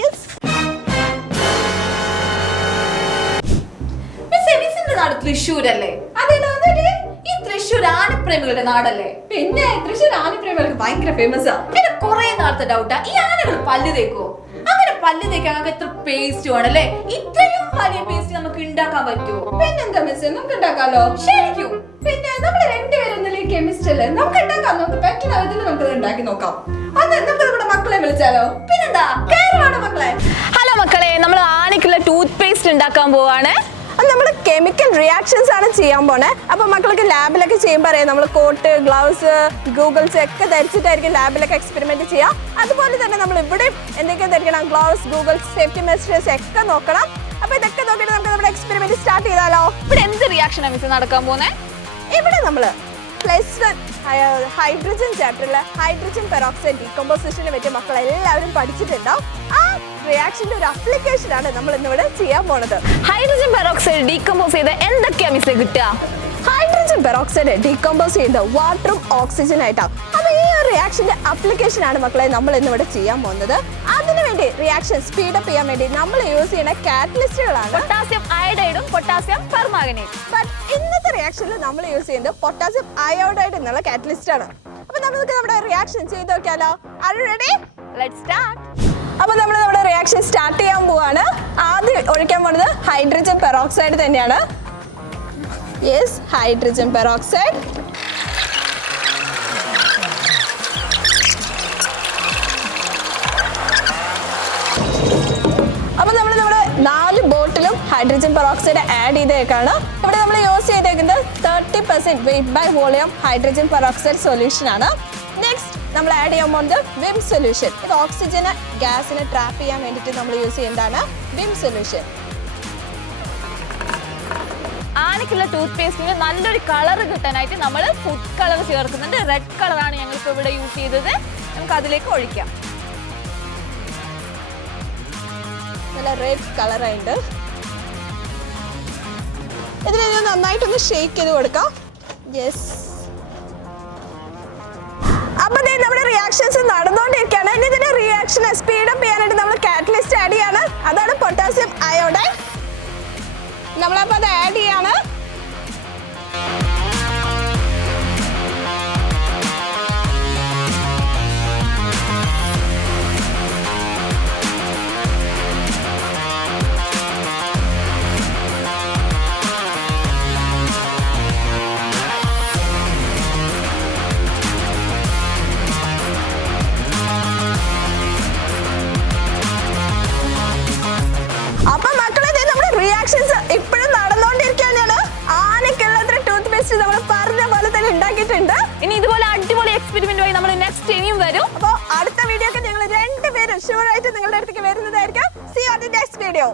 Yes. തൃശ്ശൂരല്ലേ? ഈ തൃശ്ശൂർ ആനപ്രേമികളുടെ നാടല്ലേ? പിന്നെ തൃശ്ശൂർ ആനപ്രേമികൾക്ക് ഭയങ്കര ഫേമസ് ആ. പിന്നെ കുറെ നാളത്തെ ഡൗട്ടാ, ഈ ആനകൾ പല്ല് തേക്കോ? അങ്ങനെ പല്ല് തേക്കാൻ എത്ര പേസ്റ്റ് വേണല്ലേ? ഇത്രയും വലിയ പേസ്റ്റ് നമുക്ക് ഉണ്ടാക്കാൻ പറ്റുമോ? പിന്നെന്താ മിസ്സേ, നമുക്ക് ഉണ്ടാക്കാലോ. ശരിക്കും? പിന്നെ നമ്മള് രണ്ടുപേരും ഒന്നല്ലേ കെമിസ്റ്റ് അല്ലേ, നമുക്ക് ഉണ്ടാക്കാം. നമുക്ക് പറ്റുന്ന വിധത്തിൽ നമുക്ക് ഉണ്ടാക്കി നോക്കാം. അത് നമുക്ക് നമ്മുടെ മക്കളെ വിളിച്ചാലോ? പിന്നെന്താ, കേരളമാണ് മക്കളെ. ഹലോ മക്കളെ, നമ്മൾ ആനയ്ക്കുള്ള ടൂത്ത് പേസ്റ്റ് ഉണ്ടാക്കാൻ പോവാണ്. അത് നമ്മൾ കെമിക്കൽ റിയാക്ഷൻസ് ആണ് ചെയ്യാൻ പോണേ. അപ്പൊ മക്കൾക്ക് ലാബിലൊക്കെ ചെയ്യുമ്പോൾ അറിയാം, നമ്മൾ കോട്ട്, ഗ്ലൗസ്, ഗൂഗിൾസ് ഒക്കെ ധരിച്ചിട്ടായിരിക്കും ലാബിലൊക്കെ എക്സ്പെരിമെന്റ് ചെയ്യാം. അതുപോലെ തന്നെ നമ്മൾ ഇവിടെ എന്തൊക്കെ ധരിക്കണം, ഗ്ലൗസ്, ഗൂഗിൾസ്, സേഫ്റ്റി മെഷേഴ്സ് ഒക്കെ നോക്കണം. അപ്പൊ ഇതൊക്കെ നോക്കിയിട്ട് നമുക്ക് നമ്മുടെ എക്സ്പെരിമെന്റ് സ്റ്റാർട്ട് ചെയ്താലോ? ഇവിടെ എന്ത് റിയാക്ഷനാ മിസ് നടക്കാൻ പോകുന്നത്? ഇവിടെ നമ്മള് ഹൈഡ്രജൻ ചാപ്റ്ററിലെ ഹൈഡ്രജൻ പെറോക്സൈഡ് ഡീകമ്പോസിഷനെ പറ്റി മക്കൾ എല്ലാവരും പഠിച്ചിട്ടുണ്ടാവും. ആ റിയാക്ഷന്റെ ഒരു അപ്ലിക്കേഷൻ ആണ് നമ്മൾ ഇന്നിവിടെ ചെയ്യാൻ പോണത്. ഹൈഡ്രജൻ പെറോക്സൈഡ് ഡീകമ്പോസ് ചെയ്ത് എന്തൊക്കെയാ മിസ് കിട്ടുക? ഹൈഡ്രജൻ പെറോക്സൈഡ് ഡീകമ്പോസ് ചെയ്യുന്നത് വാട്ടറും ഓക്സിജൻ ആയിട്ടാണ്. അപ്പൊ ഈ ഒരു റിയാക്ഷന്റെ അപ്ലിക്കേഷൻ ആണ് മക്കളെ നമ്മൾ ഇന്നിവിടെ ചെയ്യാൻ പോകുന്നത്. അതിനുവേണ്ടി റിയാക്ഷൻ സ്പീഡപ്പ് ചെയ്യാൻ വേണ്ടി നമ്മൾ യൂസ് ചെയ്യുന്ന കാറ്റലിസ്റ്റുകളാണ് പൊട്ടാസ്യം അയോഡൈഡും പൊട്ടാസ്യം പെർമാംഗനേറ്റും. ബട്ട് ഇന്നത്തെ റിയാക്ഷനിൽ നമ്മൾ യൂസ് ചെയ്യുന്നത് പൊട്ടാസ്യം അയോഡൈഡ് എന്നുള്ള കാറ്റലിസ്റ്റ് ആണ്. അപ്പൊ നമുക്ക് നമ്മുടെ റിയാക്ഷൻ ചെയ്ത് നോക്കിയാലോ? Are you ready? Let's start. അപ്പൊ നമ്മൾ നമ്മുടെ റിയാക്ഷൻ സ്റ്റാർട്ട് ചെയ്യാൻ പോവാണ്. ആദ്യം ഒഴിക്കാൻ പോകുന്നത് ഹൈഡ്രജൻ പെറോക്സൈഡ് തന്നെയാണ്. Yes, hydrogen peroxide. അപ്പൊ നമ്മൾ നമ്മുടെ 4 ബോട്ടിലും ഹൈഡ്രജൻ പെറോക്സൈഡ് ആഡ് ചെയ്തേക്കാണ്. ഇവിടെ നമ്മൾ യൂസ് ചെയ്തേക്കുന്നത് 30% weight by volume hydrogen peroxide solution ആണ്. നെക്സ്റ്റ് നമ്മൾ ആഡ് ചെയ്യാൻ പോകുന്നത് വിം സൊല്യൂഷൻ. ഇത് ഓക്സിജന് ഗ്യാസിനെ ട്രാപ്പ് ചെയ്യാൻ വേണ്ടിയിട്ട് നമ്മൾ യൂസ് ചെയ്യുന്നതാണ് വിം സൊല്യൂഷൻ. ആനയ്ക്കുള്ള ടൂത്ത് പേസ്റ്റിന് നല്ലൊരു കളർ കിട്ടാനായിട്ട് നമ്മൾ ഫുഡ് കളർ ചേർക്കുന്നുണ്ട്. റെഡ് കളറാണ് ഞങ്ങളിപ്പോൾ ഇവിടെ യൂസ് ചെയ്തത്. നമുക്ക് അതിലേക്ക് ഒഴിക്കാം. നല്ല റെഡ് കളറായിട്ട് ഇതിനെ നന്നായിട്ടൊന്ന് ഷേക്ക് ചെയ്ത് കൊടുക്കാം. യെസ്. അപ്പൊ നമ്മുടെ റിയാക്ഷൻസ് നടന്നുകൊണ്ടിരിക്കുകയാണ്. ഇനി ഇതിന്റെ റിയാക്ഷൻ സ്പീഡപ്പ് ചെയ്യാനായിട്ട് നമ്മൾ കാറ്റലിസ്റ്റ് ആഡ് ചെയ്യാണ്. അതാണ് പൊട്ടാസ്യം അയോഡൈഡ്. നമ്മളപ്പോൾ അത് ആഡ് ചെയ്യാണ്. അപ്പൊ മക്കളെ, നമ്മുടെ റിയാക്ഷൻസ് ഇപ്പോഴും നടന്നുകൊണ്ടിരിക്കുകയാണ്. ആനയ്ക്കുള്ള ടൂത്ത് പേസ്റ്റ് നമ്മൾ പറഞ്ഞ പോലെ തന്നെ ഉണ്ടാക്കിയിട്ടുണ്ട്. ഇനി ഇതുപോലെ അടിപൊളി എക്സ്പെരിമെന്റുമായി നമ്മൾ നെക്സ്റ്റ് ഇനിയും വരും. അപ്പോൾ അടുത്ത വീഡിയോ ഒക്കെ ഞങ്ങൾ രണ്ടുപേരും ഷുവർ ആയിട്ട് നിങ്ങളുടെ അടുത്തേക്ക് വരുന്നതായിരിക്കും. See you on the next video.